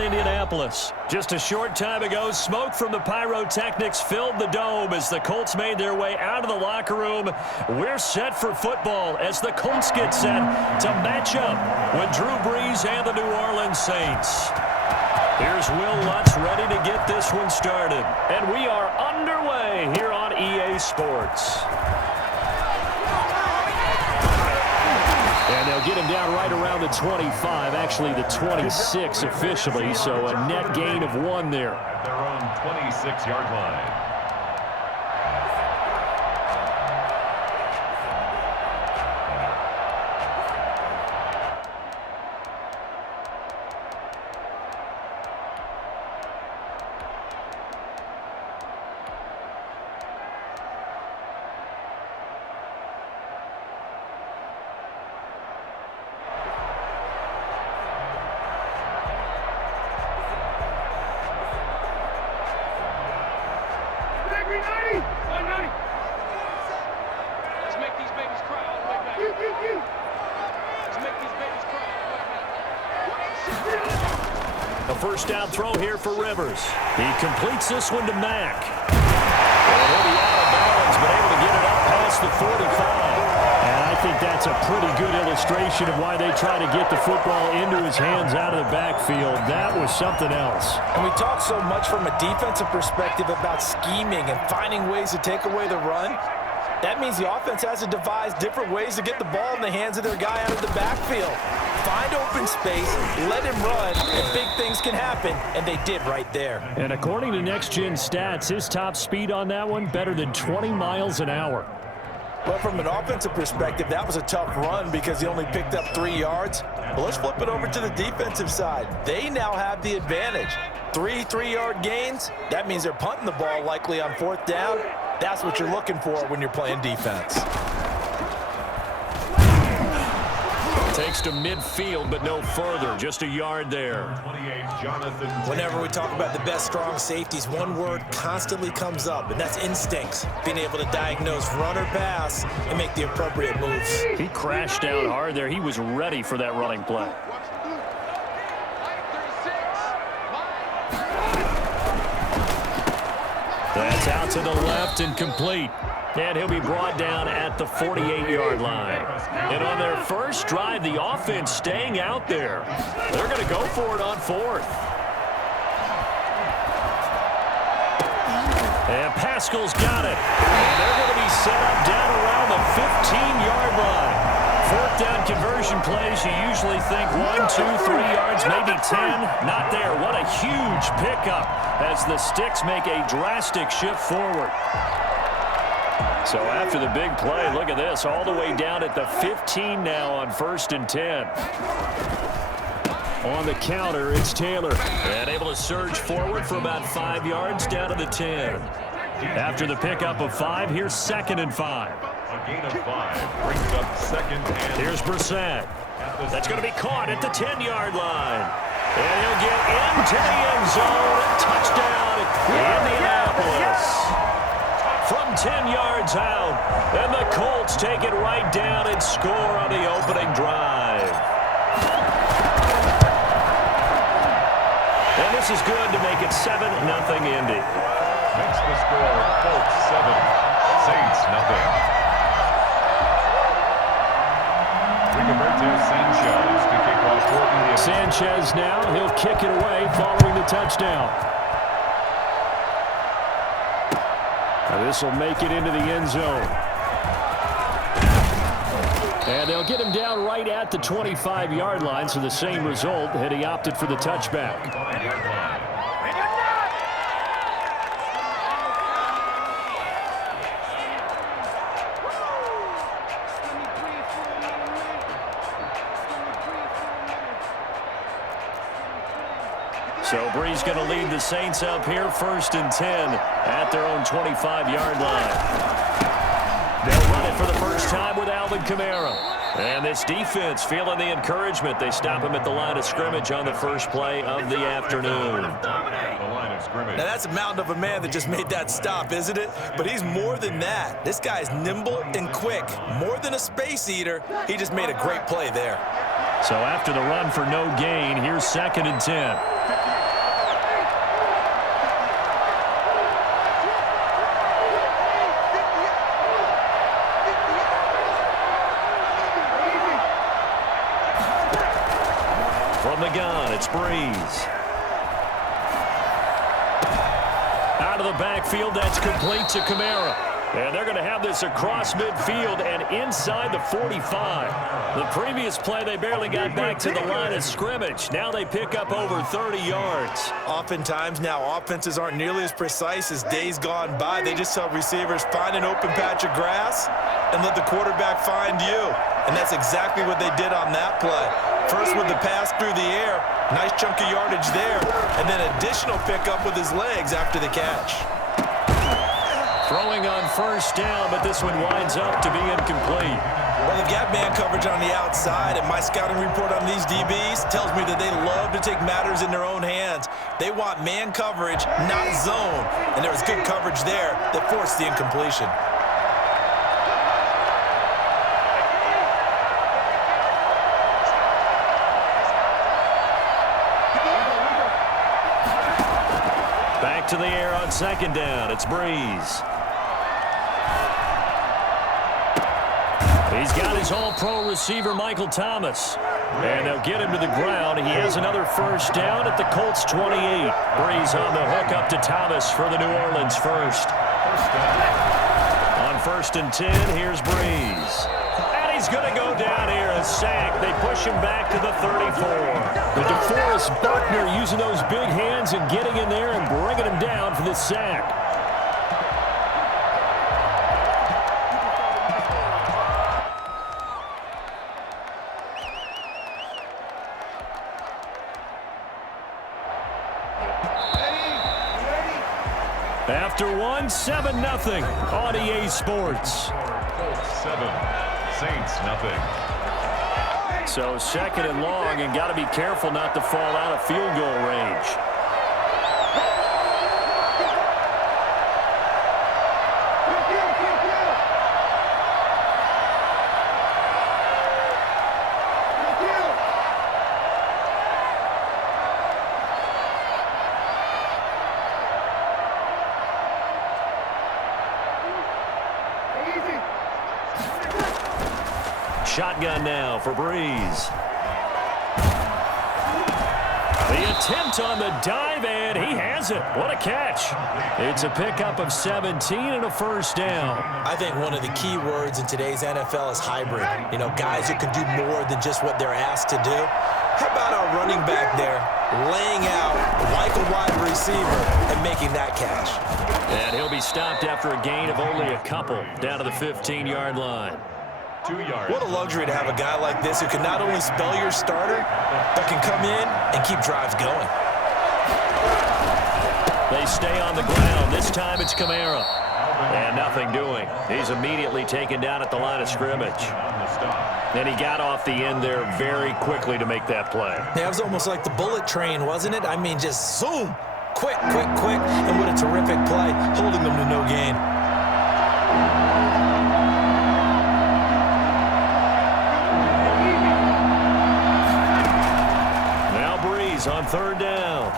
Indianapolis. Just a short time ago, smoke from the pyrotechnics filled the dome as the Colts made their way out of the locker room. We're set for football as the Colts get set to match up with Drew Brees and the New Orleans Saints. Here's Will Lutz ready to get this one started. And we are underway here on EA Sports. And they'll get him down right around the 25, actually the 26 officially, so a net gain of 1 there. At their own 26-yard line. A first down throw here for Rivers. He completes this one to Mack. And he'll be out of bounds, but able to get it up past the 45. And I think that's a pretty good illustration of why they try to get the football into his hands out of the backfield. That was something else. And we talk so much from a defensive perspective about scheming and finding ways to take away the run. That means the offense has to devise different ways to get the ball in the hands of their guy out of the backfield. Find open space, let him run, and big things can happen, and they did right there. And according to Next Gen Stats, his top speed on that one, better than 20 miles an hour. But from an offensive perspective, that was a tough run because he only picked up 3 yards. But let's flip it over to the defensive side. They now have the advantage. 3 3-yard gains, that means they're punting the ball likely on 4th down. That's what you're looking for when you're playing defense. Takes to midfield, but no further. Just a yard there. Whenever we talk about the best strong safeties, one word constantly comes up, and that's instincts. Being able to diagnose run or pass and make the appropriate moves. He crashed down hard there. He was ready for that running play. That's out to the left and complete. And he'll be brought down at the 48-yard line. And on their first drive, the offense staying out there. They're going to go for it on 4th. And Pascal's got it. And they're going to be set up down around the 15-yard line. 4th down conversion plays, you usually think 1, 2, 3 yards, maybe 10. Not there. What a huge pickup as the Sticks make a drastic shift forward. So after the big play, look at this, all the way down at the 15 now on 1st and 10. On the counter, it's Taylor. And able to surge forward for about 5 yards down to the 10. After the pickup of 5, here's 2nd and 5. A gain of 5 brings up 2nd and... Here's Brissett. That's going to be caught at the 10-yard line. And he'll get into the end zone. Touchdown, Indianapolis. From 10 yards out, and the Colts take it right down and score on the opening drive. And this is good to make it 7-0 Indy. Makes the score Colts 7, Saints 0. Rigoberto Sanchez to kick off for Indy. Sanchez now, he'll kick it away following the touchdown. This will make it into the end zone. And they'll get him down right at the 25-yard line, so the same result had he opted for the touchback. So Brees going to lead the Saints up here, 1st and 10 at their own 25-yard line. They'll run it for the first time with Alvin Kamara. And this defense feeling the encouragement. They stop him at the line of scrimmage on the first play of the afternoon. Now that's a mountain of a man that just made that stop, isn't it? But he's more than that. This guy's nimble and quick. More than a space eater, he just made a great play there. So after the run for no gain, here's 2nd and 10. From the gun, it's Breeze. Out of the backfield, that's complete to Kamara. And they're going to have this across midfield and inside the 45. The previous play, they barely got back to the line of scrimmage. Now they pick up over 30 yards. Oftentimes now, offenses aren't nearly as precise as days gone by. They just tell receivers, find an open patch of grass and let the quarterback find you. And that's exactly what they did on that play. First with the pass through the air, nice chunk of yardage there, and then additional pickup with his legs after the catch. Throwing on first down, but this one winds up to be incomplete. Well, they've got man coverage on the outside, and my scouting report on these DBs tells me that they love to take matters in their own hands. They want man coverage, not zone, and there was good coverage there that forced the incompletion. Back to the air on 2nd down. It's Breeze. He's got his all-pro receiver, Michael Thomas. And they'll get him to the ground. He has another first down at the Colts 28. Breeze on the hook up to Thomas for the New Orleans first. On 1st and 10, here's Breeze. And he's going to go down here, a sack. They push him back to the 34. The DeForest Buckner using those big hands and getting in there and bringing him down for the sack. After one, 7-0 on EA Sports. Colts 7, Saints nothing. So 2nd and long, and got to be careful not to fall out of field goal range. Shotgun now for Breeze. The attempt on the dive, and he has it. What a catch. It's a pickup of 17 and a first down. I think one of the key words in today's NFL is hybrid. You know, guys who can do more than just what they're asked to do. How about our running back there laying out like a wide receiver and making that catch? And he'll be stopped after a gain of only a couple down to the 15-yard line. 2 yards. What a luxury to have a guy like this who can not only spell your starter, but can come in and keep drives going. They stay on the ground. This time it's Kamara. And nothing doing. He's immediately taken down at the line of scrimmage. And he got off the end there very quickly to make that play. Yeah, it was almost like the bullet train, wasn't it? I mean, just zoom. Quick, quick, quick. And what a terrific play, holding them to no gain. On 3rd down.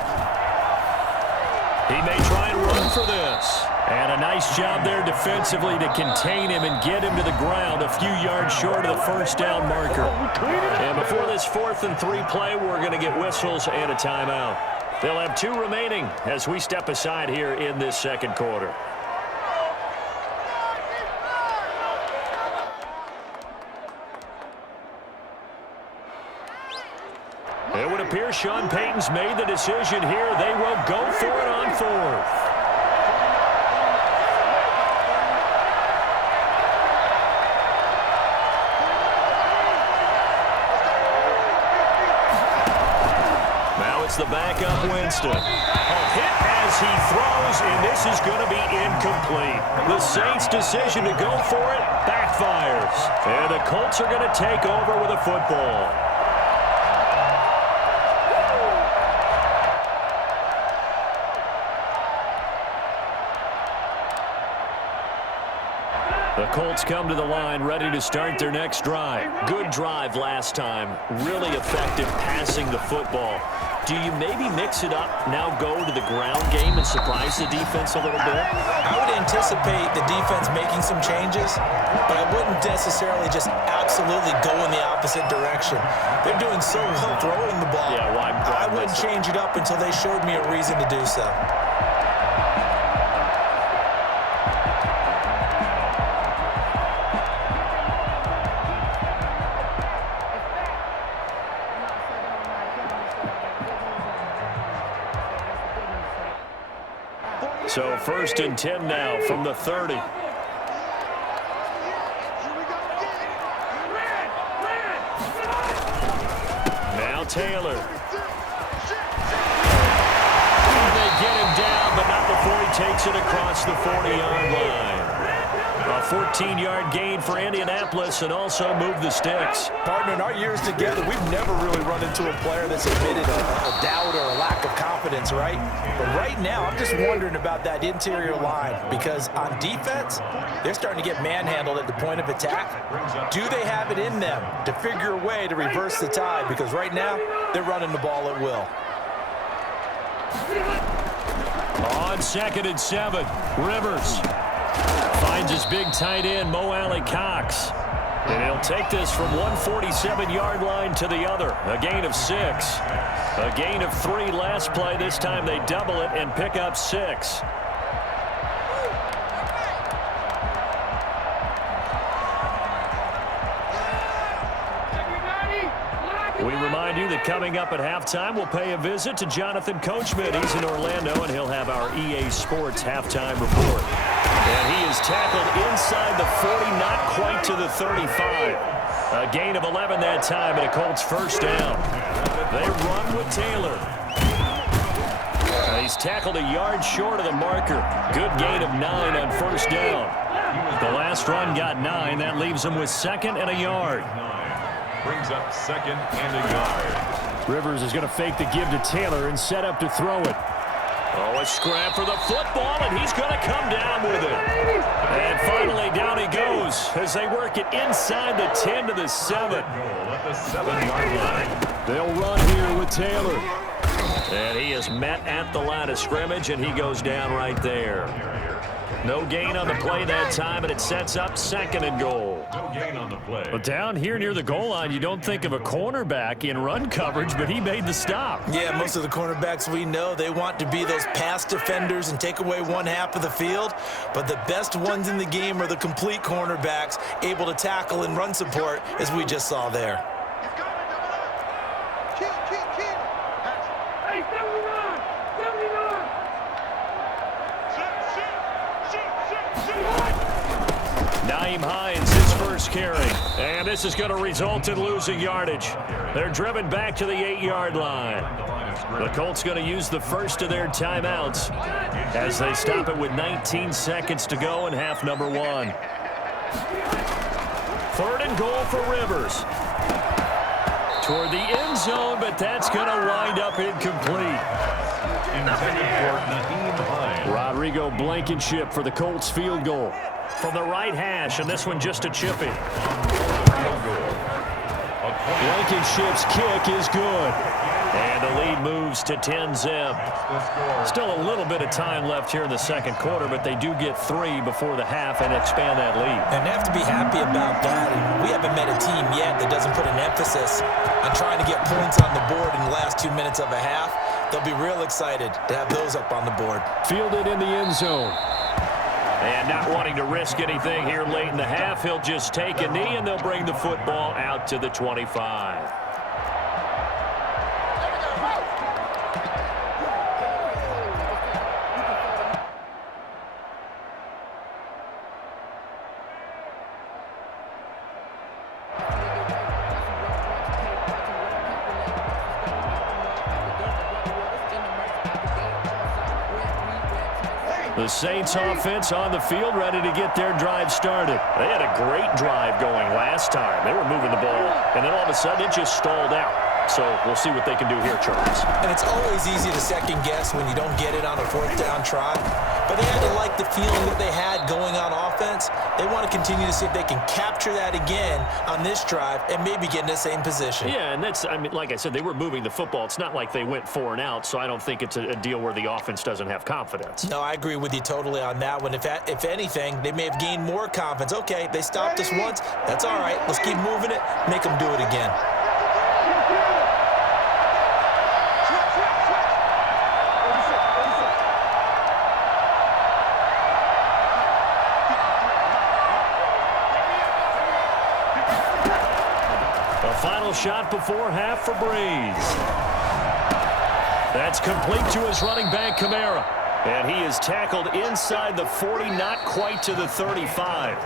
He may try and run for this. And a nice job there defensively to contain him and get him to the ground a few yards short of the first down marker. And before this 4th and 3 play, we're going to get whistles and a timeout. They'll have 2 remaining as we step aside here in this 2nd quarter. It would appear Sean Payton's made the decision here. They will go for it on 4th. Now it's the backup Winston. A hit as he throws, and this is going to be incomplete. The Saints' decision to go for it backfires. And the Colts are going to take over with a football. The Colts come to the line ready to start their next drive. Good drive last time. Really effective passing the football. Do you maybe mix it up, now go to the ground game and surprise the defense a little bit? I would anticipate the defense making some changes, but I wouldn't necessarily just absolutely go in the opposite direction. They're doing so well throwing the ball. Yeah, why I wouldn't change it up until they showed me a reason to do so. So 1st and 10 now from the 30. Now Taylor. And they get him down, but not before he takes it across the 40-yard line. A 14-yard gain for Indianapolis and also move the sticks. Partner, in our years together, we've never really run into a player that's admitted a doubt or a lack of confidence, right? But right now, I'm just wondering about that interior line because on defense, they're starting to get manhandled at the point of attack. Do they have it in them to figure a way to reverse the tide? Because right now, they're running the ball at will. On 2nd and 7, Rivers finds his big tight end, Mo Alley-Cox. And he'll take this from 147-yard line to the other. A gain of 6. A gain of 3 last play. This time they double it and pick up 6. We remind you that coming up at halftime, we'll pay a visit to Jonathan Coachman. He's in Orlando, and he'll have our EA Sports halftime report. And he is tackled inside the 40, not quite to the 35. A gain of 11 that time, and a Colts first down. They run with Taylor. He's tackled a yard short of the marker. Good gain of 9 on first down. The last run got 9. That leaves him with 2nd and a yard. Brings up 2nd and a yard. Rivers is going to fake the give to Taylor and set up to throw it. Oh, a scrap for the football, and he's going to come down with it. And finally, down he goes as they work it inside the 10 to the 7. At the 7-yard line. They'll run here with Taylor. And he is met at the line of scrimmage, and he goes down right there. No gain on the play that time, and it sets up 2nd and goal. No gain on the play. But down here near the goal line, you don't think of a cornerback in run coverage, but he made the stop. Yeah, most of the cornerbacks we know, they want to be those pass defenders and take away one half of the field. But the best ones in the game are the complete cornerbacks, able to tackle and run support, as we just saw there. Hines, his first carry. And this is going to result in losing yardage. They're driven back to the 8-yard line. The Colts going to use the first of their timeouts as they stop it with 19 seconds to go in half number 1. 3rd and goal for Rivers. Toward the end zone, but that's going to wind up incomplete. Rodrigo Blankenship for the Colts field goal. From the right hash, and this one just a chipping. Blankenship's kick is good. And the lead moves to 10-zip. Still a little bit of time left here in the 2nd quarter, but they do get 3 before the half and expand that lead. And they have to be happy about that. And we haven't met a team yet that doesn't put an emphasis on trying to get points on the board in the last 2 minutes of a half. They'll be real excited to have those up on the board. Fielded in the end zone. And not wanting to risk anything here late in the half, he'll just take a knee, and they'll bring the football out to the 25. The Saints offense on the field ready to get their drive started. They had a great drive going last time. They were moving the ball, and then all of a sudden it just stalled out. So we'll see what they can do here, Charles. And it's always easy to second guess when you don't get it on a fourth down try. But they had to like the feeling that they had going on offense. They want to continue to see if they can capture that again on this drive and maybe get in the same position. Yeah, and that's, I mean, like I said, they were moving the football. It's not like they went 4 and out, so I don't think it's a deal where the offense doesn't have confidence. No, I agree with you totally on that one. If anything, they may have gained more confidence. Okay, they stopped us once. That's all right. Let's keep moving it. Make them do it again. Final shot before half for Breeze. That's complete to his running back, Kamara. And he is tackled inside the 40, not quite to the 35.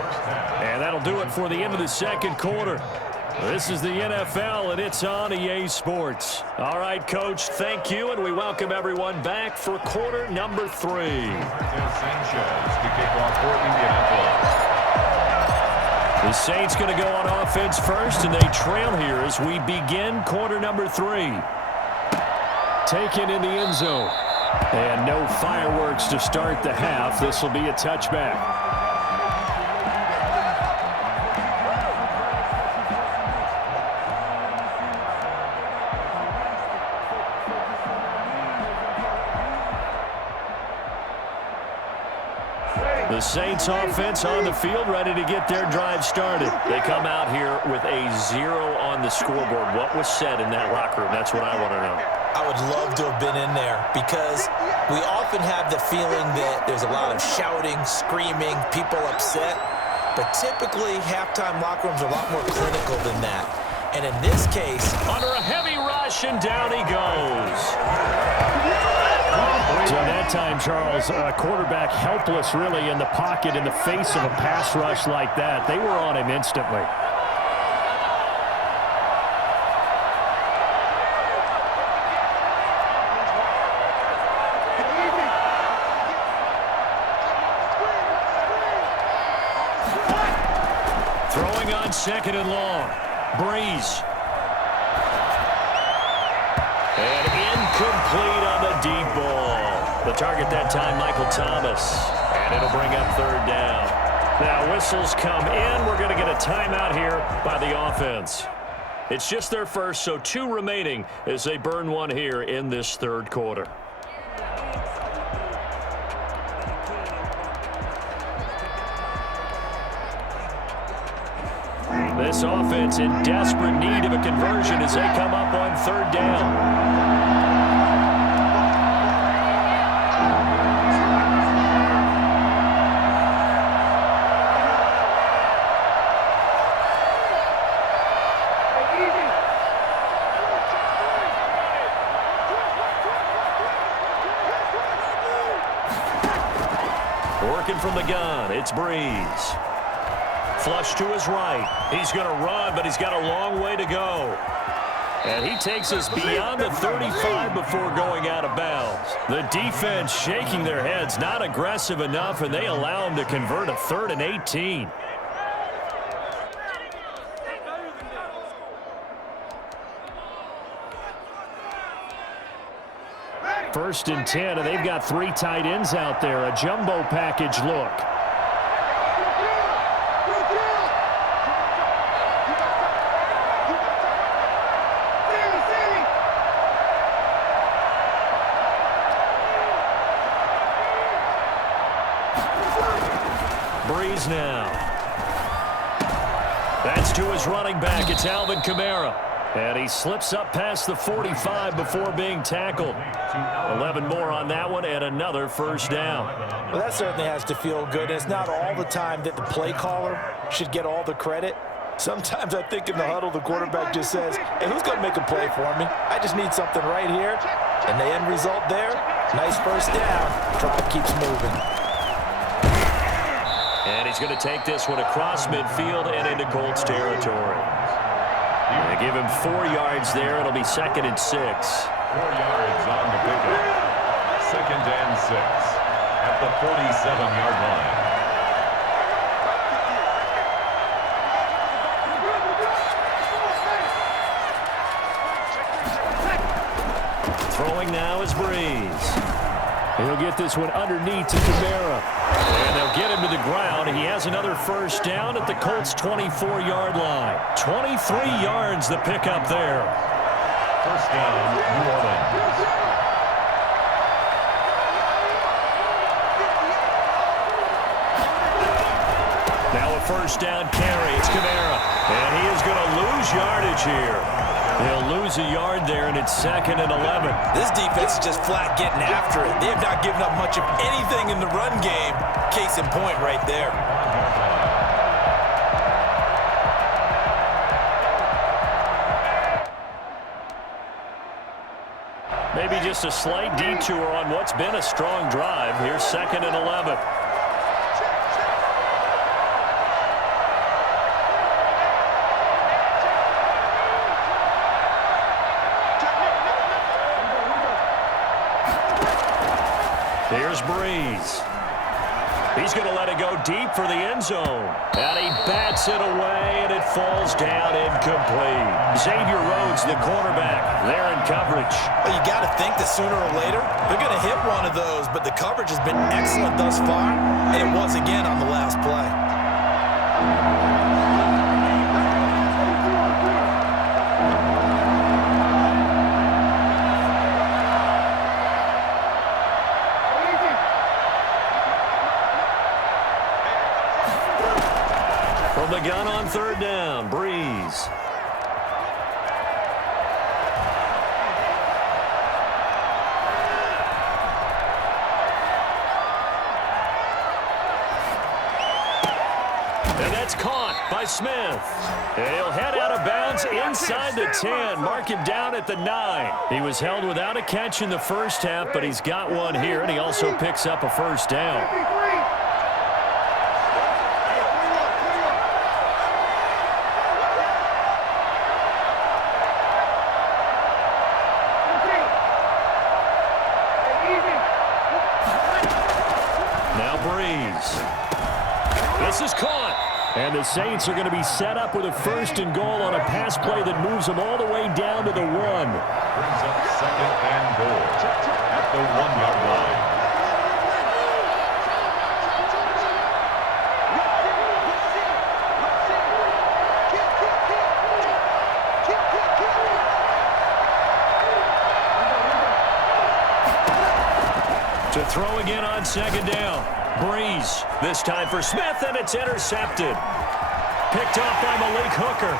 And that'll do it for the end of the second quarter. This is the NFL, and it's on EA Sports. All right, Coach, thank you, and we welcome everyone back for quarter number 3. Sanchez to kick off for Indianapolis. The Saints going to go on offense first, and they trail here as we begin quarter number 3. Taken in the end zone. And no fireworks to start the half. This will be a touchback. The Saints offense on the field, ready to get their drive started. They come out here with a 0 on the scoreboard. What was said in that locker room? That's what I want to know. I would love to have been in there because we often have the feeling that there's a lot of shouting, screaming, people upset. But typically, halftime locker rooms are a lot more clinical than that. And in this case, under a heavy rush, and down he goes. So that time, Charles, quarterback helpless really in the pocket in the face of a pass rush like that. They were on him instantly. Throwing on second and long. Breeze. And incomplete on the deep ball. The target that time, Michael Thomas. And it'll bring up third down. Now whistles come in. We're going to get a timeout here by the offense. It's just their first, so 2 remaining as they burn one here in this third quarter. This offense in desperate need of a conversion as they come up on third down. Working from the gun, it's Breeze. Flush to his right. He's going to run, but he's got a long way to go. And he takes us beyond the 35 before going out of bounds. The defense shaking their heads, not aggressive enough, and they allow him to convert a 3rd and 18. First and 10, and they've got 3 tight ends out there. A jumbo package look. Breeze now. That's to his running back. It's Alvin Kamara. And he slips up past the 45 before being tackled. 11 more on that one and another first down. Well, that certainly has to feel good. It's not all the time that the play caller should get all the credit. Sometimes I think in the huddle, the quarterback just says, hey, who's going to make a play for me? I just need something right here. And the end result there, nice first down. Drive keeps moving. And he's going to take this one across midfield and into Colts territory. They give him 4 yards there. It'll be 2nd and 6. 4 yards on the pickup. 2nd and 6 at the 47-yard line. now is Breeze. He'll get this one underneath to Kamara. And they'll get him to the ground. He has another first down at the Colts' 24-yard line. 23 yards the pickup there. First down, New Orleans. Now a first down carry. It's Kamara. And he is going to lose yardage here. He'll lose a yard there, and it's 2nd and 11. This defense is just flat getting after it. They have not given up much of anything in the run game. Case in point right there. Maybe just a slight detour on what's been a strong drive. Here's 2nd and 11. Here's Breeze. He's going to let it go deep for the end zone. And he bats it away, and it falls down incomplete. Xavier Rhodes, the quarterback, there in coverage. Well, you got to think that sooner or later, they're going to hit one of those, but the coverage has been excellent thus far, and it was again on the last play. From the gun on 3rd down, Breeze. And that's caught by Smith. And he'll head out of bounds inside the 10. Mark him down at the 9. He was held without a catch in the first half, but he's got one here, and he also picks up a first down. Now Breeze. This is caught. And the Saints are going to be set up with a 1st and goal on a pass play that moves them all the way down to the 1. Brings up 2nd and goal at the 1-yard line. To throw again on 2nd down. Breeze, this time for Smith, and it's intercepted. Picked off by Malik Hooker.